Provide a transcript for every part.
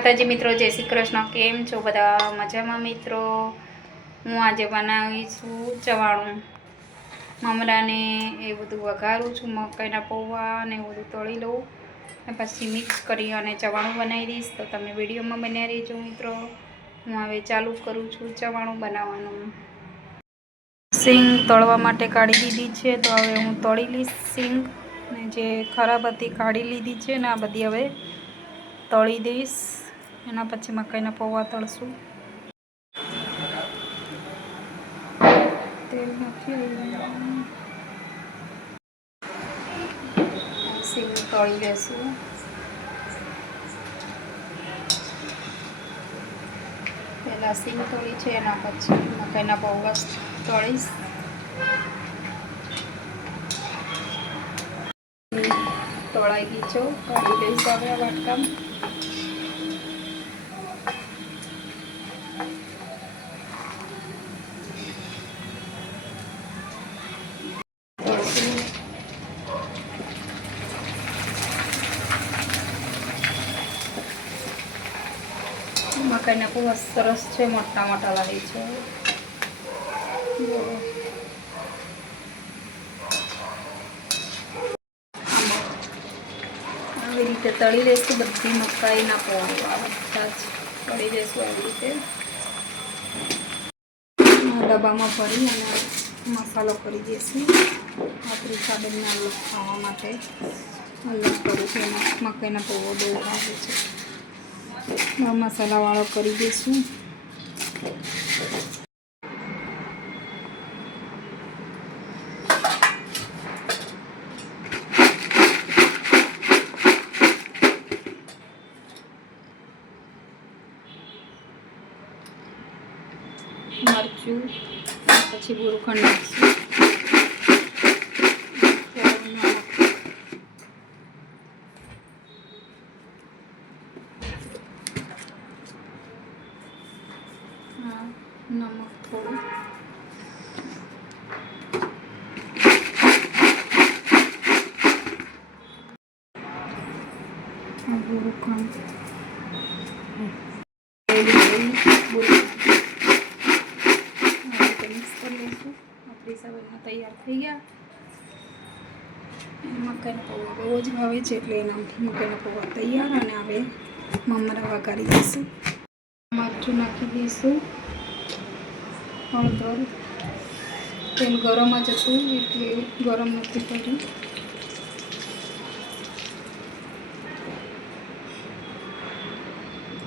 માતાજી મિત્રો, જય શ્રી કૃષ્ણ. કેમ છો બધા? મજામાં મિત્રો? હું આજે બનાવી છું ચવાણું. મમરાને એ બધું વઘારું છું, મકાઈના પૌવા ને બધું તળી લઉં. અને પછી મિક્સ કરી અને ચવાણું બનાવી દઈશ. તો તમે વિડીયોમાં બન્યા રહેજો મિત્રો. હું હવે ચાલુ કરું છું ચવાણું બનાવવાનું. સિંગ તળવા માટે કાઢી લીધી છે. તો હવે હું તળી લઈશ સિંગ. ને જે ખરાબ હતી કાઢી લીધી છે ને આ બધી હવે તળી દઈશ. એના પછી મકાઈના પૌવા તળશું. તેલ સિંગ તળી લેશું. પહેલાં સિંગ તળી છે, એના પછી મકાઈના પૌવા તળીશ. તળાઈ ગઈ છો, કાઢી લઈશ હવે વાટકામાં. મકાઈના પૌવા સરસ છે, મોટા મોટા લાગે છે. આવી રીતે તળી લઈશું, બધી મકાઈના પૌવા બધા જ તળી લઈશું આવી રીતે. ડબ્બામાં ભરી અને મસાલો કરી દઈશું. આપણી સાબનને અલગ ખાવા માટે. અલગ કરું છું મકાઈના પૌવા બહુ ભાવે છે. આ મસાલાવાળો કરી દઈશું. મરચું પછી બોરખંડ નાખીશું. હા નમક થોડું આ બોરખંડ મિક્સ કરી લઈશું આપણી સાબરમાં તૈયાર થઈ ગયા મકાઈના પૌવા બહુ જ ભાવે છે એટલે એના મકાઈના પૌવા તૈયાર અને હવે મમરા વઘારી દઈશું મરચું નાખી દઈશું હળદર તેલ ગરમ જ હતું એટલે ગરમ નથી કર્યું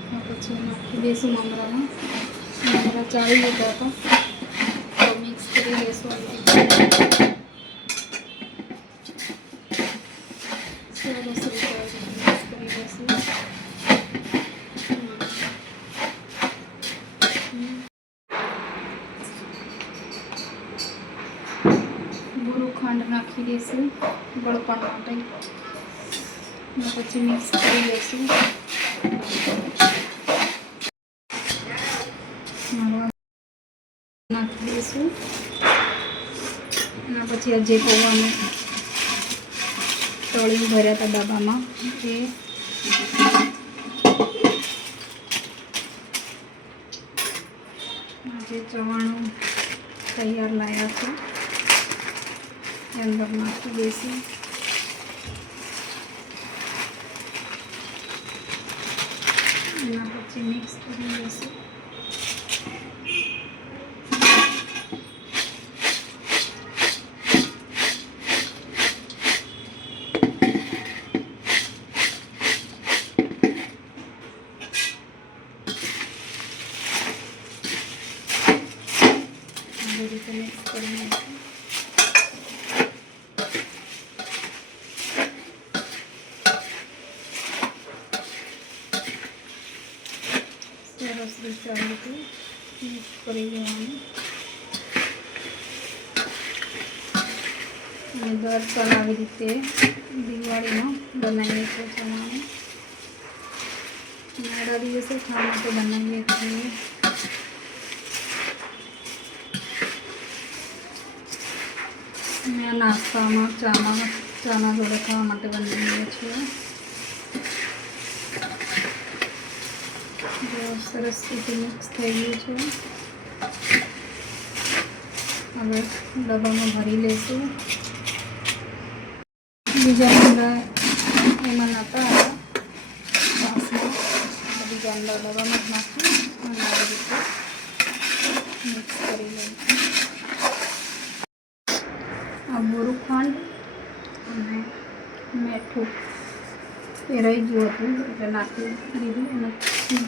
આ પછી નાખી દઈશું મમરામાં મમરા ચાળી લીધા હતા તો મિક્સ કરી દઈશું આવી રીતે. સરસ રીતે મિક્સ કરી દઈશું બુરું ખાંડ નાખી દઈશું ગળપણ માટે પછી મિક્સ કરી દઈશું નાખી દઈશું એના પછી આ જે પૌવાનું તળી ભર્યા હતા ડબ્બામાં એ આ ચવાણું તૈયાર લાયા છે અંદર નાખી દઈશું એના પછી મિક્સ કરી રીતે મિક્સ કરી નાખીશું કરી દેવાનું અને દર સાલ આવી રીતે દિવાળીમાં બનાવીએ છીએ ચણાનું નવડા દિવસે ખાવા માટે બનાવીએ છીએ અને નાસ્તામાં ચાના ચાના જોડે ખાવા માટે બનાવીએ છીએ જો સરસ રીતે મિક્સ થઈ ગયું છે હવે ડબ્બામાં ભરી લઈશું બીજા અંડા એમાં નાતા હતા બીજા અંદર ડબ્બામાં જ નાખી અને આવી રીતે મિક્સ કરી લઈશું આ બોરું ખાંડ અને મેઠું એ રહી ગયું હતું એટલે નાખી દીધું અને અમે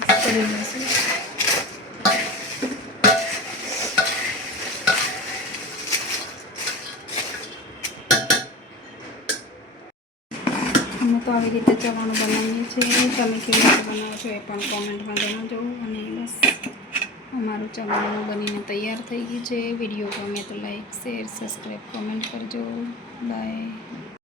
તો આવી રીતે ચવાણું બનાવીએ છીએ. તમે કેવી રીતે બનાવો છો એ પણ કોમેન્ટમાં જણાવજો. અને બસ, અમારું ચવાણું બનીને તૈયાર થઈ ગયું છે. વીડિયો ગમે તો લાઈક શેર સબસ્ક્રાઈબ કોમેન્ટ કરજો. બાય